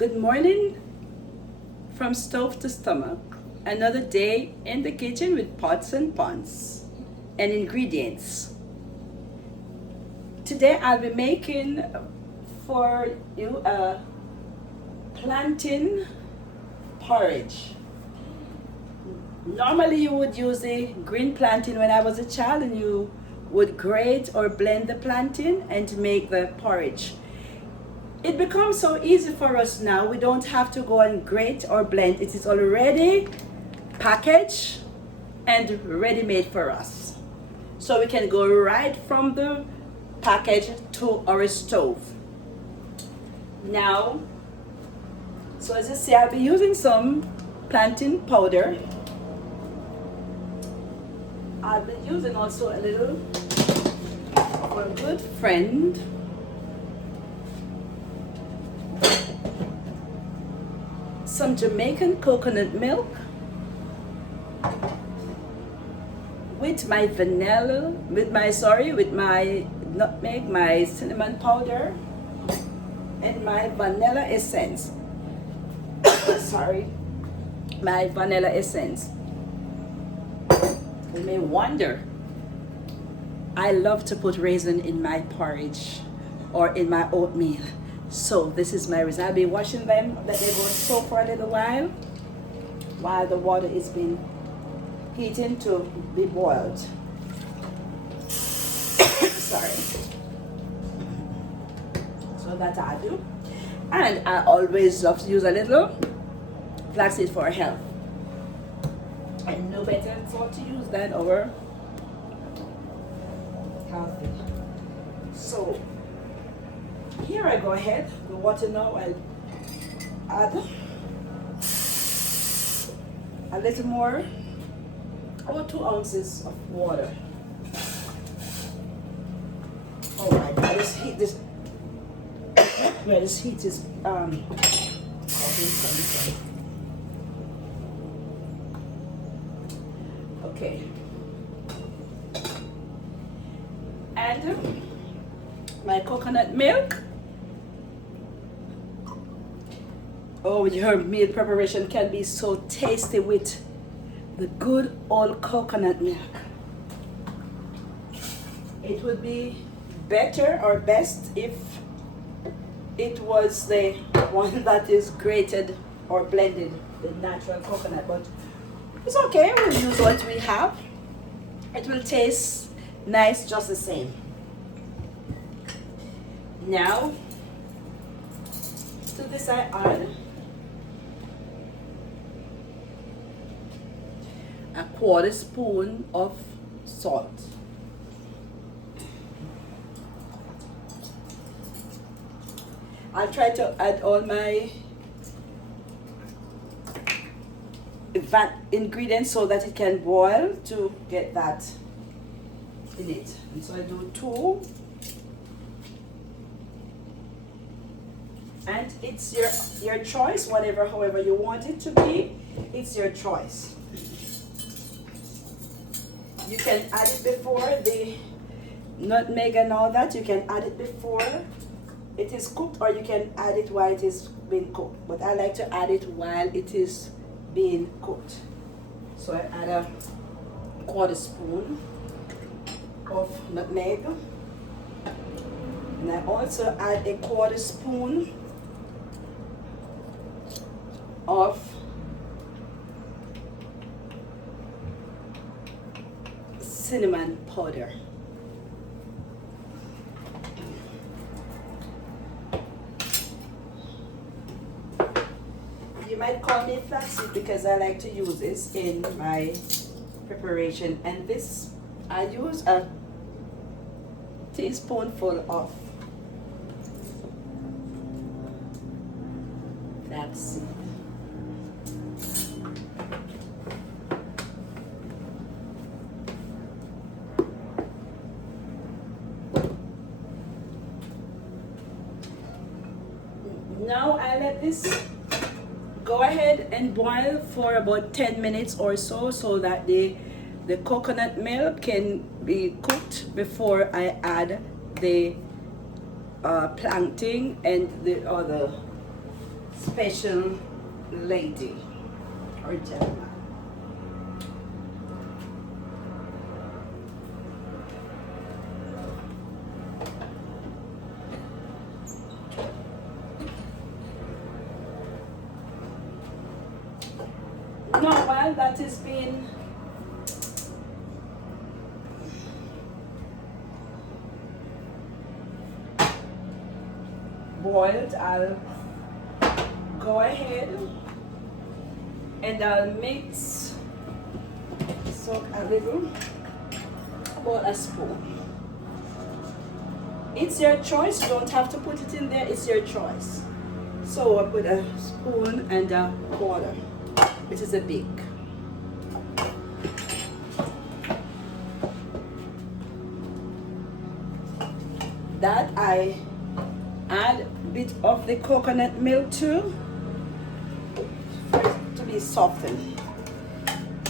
Good morning from stove to stomach. Another day in the kitchen with pots and pans and ingredients. Today I'll be making for you a plantain porridge. Normally you would use a green plantain when I was a child, and you would grate or blend the plantain and make the porridge. It becomes so easy for us now. We don't have to go and grate or blend. It is already packaged and ready made for us. So we can go right from the package to our stove. Now, so as you see, I'll be using some plantain powder. I'll be using also a little of a good friend, some Jamaican coconut milk with my vanilla, with my nutmeg, my cinnamon powder, and my vanilla essence. My vanilla essence. You may wonder, I love to put raisin in my porridge or in my oatmeal. So this is my raisin. I'll be washing them, let them go soak for a little while the water is being heating to be boiled. Sorry. So that I do. And I always love to use a little flaxseed for health. And no better salt to use than our healthy. So here I go ahead. The water now, I'll add a little more, about 2 ounces of water. All right, I just heat this. Where this heat is okay. And my coconut milk. Oh, your meal preparation can be so tasty with the good old coconut milk. It would be better or best if it was the one that is grated or blended, the natural coconut, but it's okay, we'll use what we have. It will taste nice just the same. Now, to this I add a 1/4 spoon of salt. I'll try to add all my ingredients so that it can boil to get that in it. And so I do 2. And it's your choice, however you want it to be, it's your choice. You can add it before the nutmeg and all that. You can add it before it is cooked, or you can add it while it is being cooked. But I like to add it while it is being cooked. So I add a 1/4 spoon of nutmeg. And I also add a 1/4 spoon of cinnamon powder. You might call me flaxseed because I like to use this in my preparation. And this, I use a teaspoonful of flaxseed. Now I let this go ahead and boil for about 10 minutes or so that the coconut milk can be cooked before I add the plantain and the other special lady or gentleman. Now while that is being boiled, I'll go ahead and I'll mix, soak a little, about a spoon. It's your choice, you don't have to put it in there, it's your choice. So I put a spoon and a quarter, which is a big. That I add a bit of the coconut milk too, for it to be softened.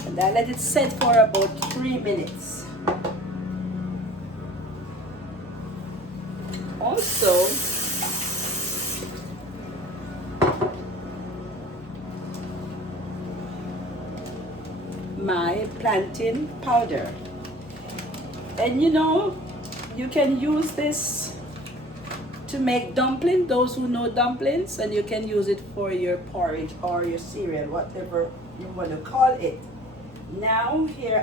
And I let it set for about 3 minutes. Also, my plantain powder. And you know, you can use this to make dumpling, those who know dumplings, and you can use it for your porridge or your cereal, whatever you want to call it. Now here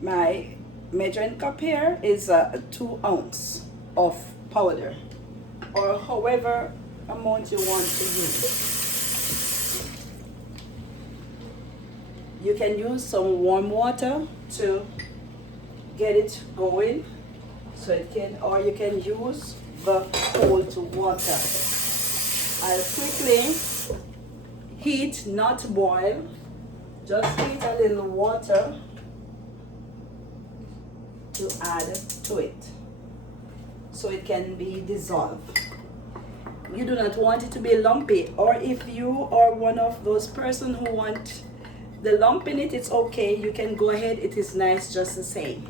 my measuring cup here is 2 ounces of powder, or however amount you want to use. You can use some warm water to get it going, so it can, or you can use the cold water. I'll quickly heat, not boil, just heat a little water to add to it, so it can be dissolved. You do not want it to be lumpy, or if you are one of those persons who want the lump in it, it's okay, you can go ahead, it is nice just the same.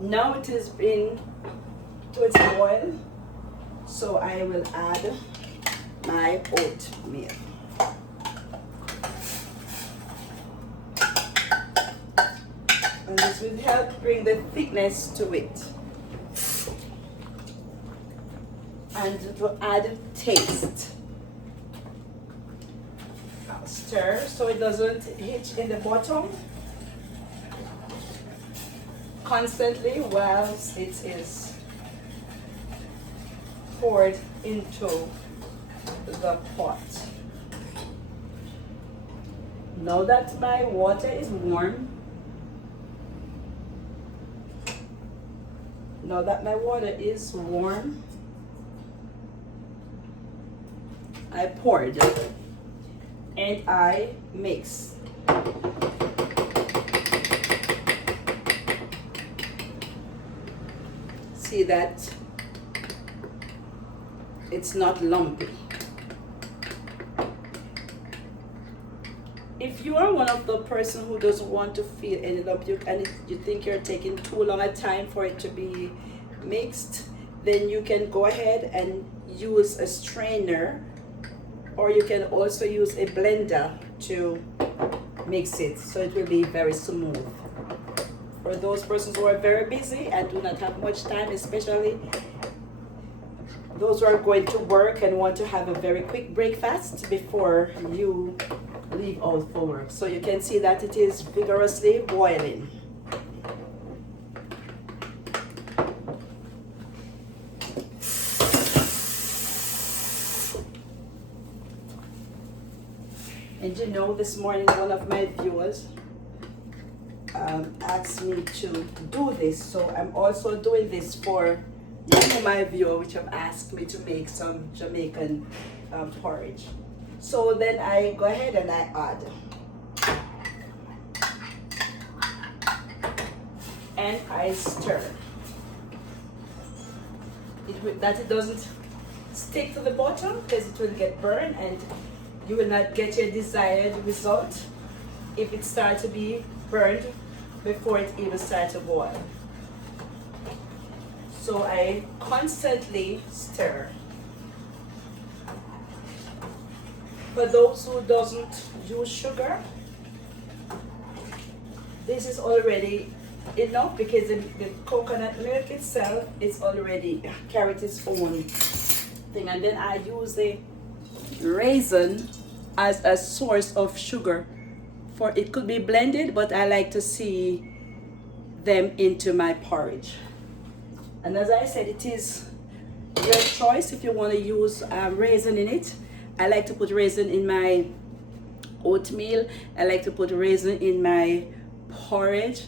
Now it is in to its boil, so I will add my oatmeal. And this will help bring the thickness to it. And to add taste. I'll stir so it doesn't hitch in the bottom constantly whilst it is poured into the pot. Now that my water is warm, I poured and I mix. See that it's not lumpy. If you are one of the person who doesn't want to feel any lump, and you think you're taking too long a time for it to be mixed, then you can go ahead and use a strainer, or you can also use a blender to mix it, so it will be very smooth. For those persons who are very busy and do not have much time, especially those who are going to work and want to have a very quick breakfast before you leave out for work. So you can see that it is vigorously boiling. And you know, this morning one of my viewers asked me to do this, so I'm also doing this for my viewer, which have asked me to make some Jamaican porridge. So then I go ahead and I add, and I stir it, that it doesn't stick to the bottom, because it will get burned, and you will not get your desired result if it starts to be burned before it even starts to boil. So I constantly stir. For those who doesn't use sugar, this is already enough because the coconut milk itself is already carried its own thing. And then I use the raisin as a source of sugar. For it could be blended, but I like to see them into my porridge. And as I said, it is your choice if you want to use raisin in it. I like to put raisin in my oatmeal. I like to put raisin in my porridge.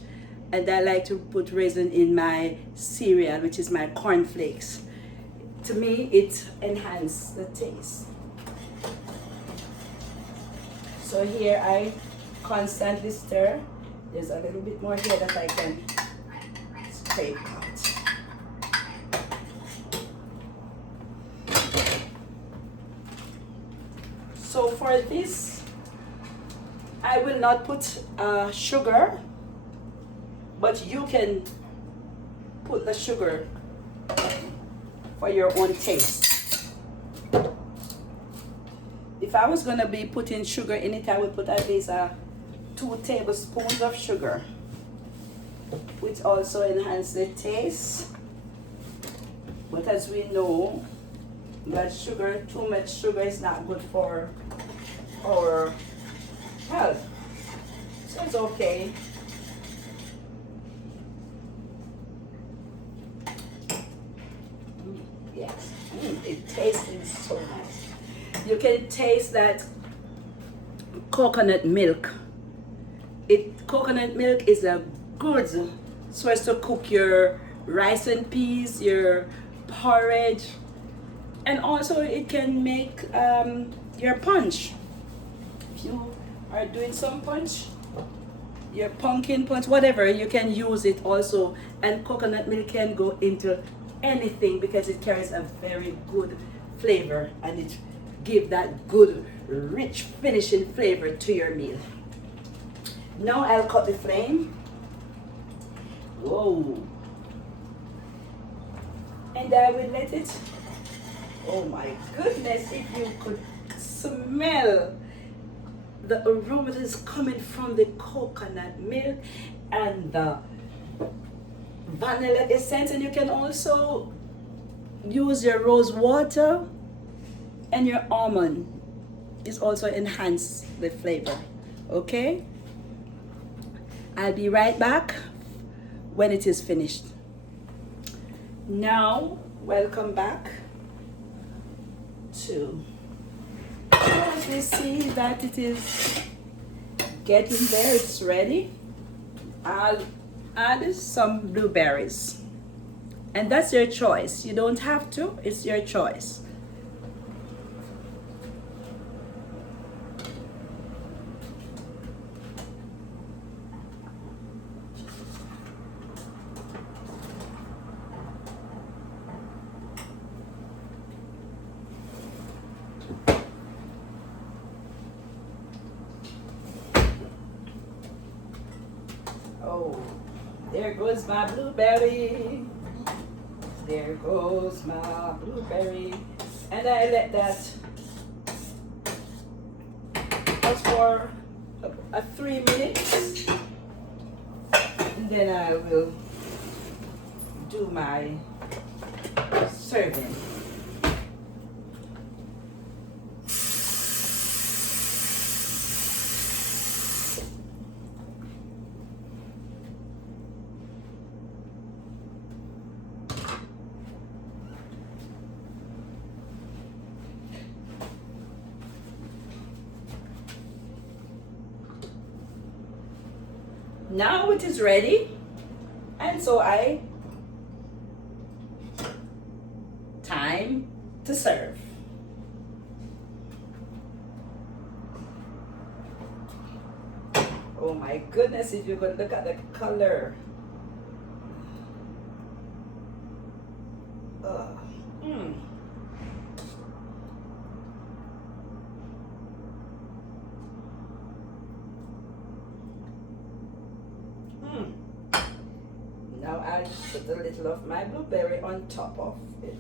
And I like to put raisin in my cereal, which is my cornflakes. To me, it enhances the taste. So here I constantly stir. There's a little bit more here that I can scrape out. So for this, I will not put sugar, but you can put the sugar for your own taste. If I was gonna be putting sugar in it, I would put at least 2 tablespoons of sugar, which also enhances the taste. But as we know, that sugar, too much sugar is not good for our health. So it's okay. Yes, it tastes so nice. You can taste that coconut milk. Coconut milk is a good source to cook your rice and peas, your porridge, and also it can make your punch. If you are doing some punch, your pumpkin punch, whatever, you can use it also. And coconut milk can go into anything because it carries a very good flavor and it gives that good, rich, finishing flavor to your meal. Now I'll cut the flame. Whoa. And I will let it, oh my goodness, if you could smell the aroma that is coming from the coconut milk and the vanilla essence. And you can also use your rose water, and your almond is also enhance the flavor. Okay, I'll be right back when it is finished. Now welcome back to, as we see that it is getting there, it's ready. I'll add some blueberries, and that's your choice. You don't have to, it's your choice. Oh, there goes my blueberry. There goes my blueberry. And I let that just for 3 minutes. And then I will do my serving. Now it is ready, and so time to serve. Oh my goodness, if you could look at the color. put a little of my blueberry on top of it.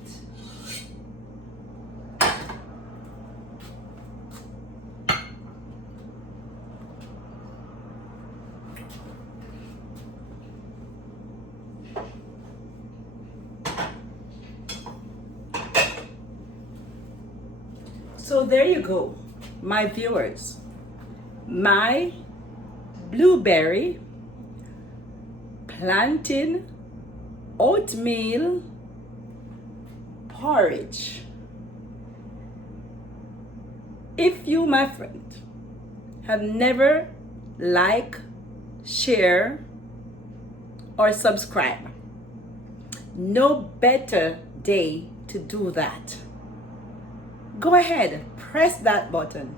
So there you go, my viewers. My blueberry, plantain, oatmeal porridge. If you, my friend, have never liked, share, or subscribe, no better day to do that. Go ahead, press that button.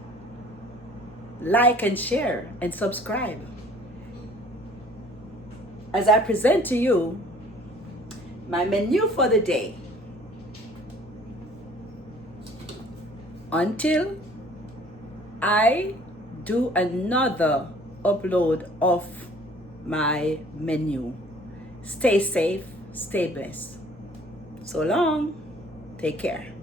Like and share and subscribe. As I present to you my menu for the day. Until I do another upload of my menu. Stay safe, stay blessed. So long. Take care.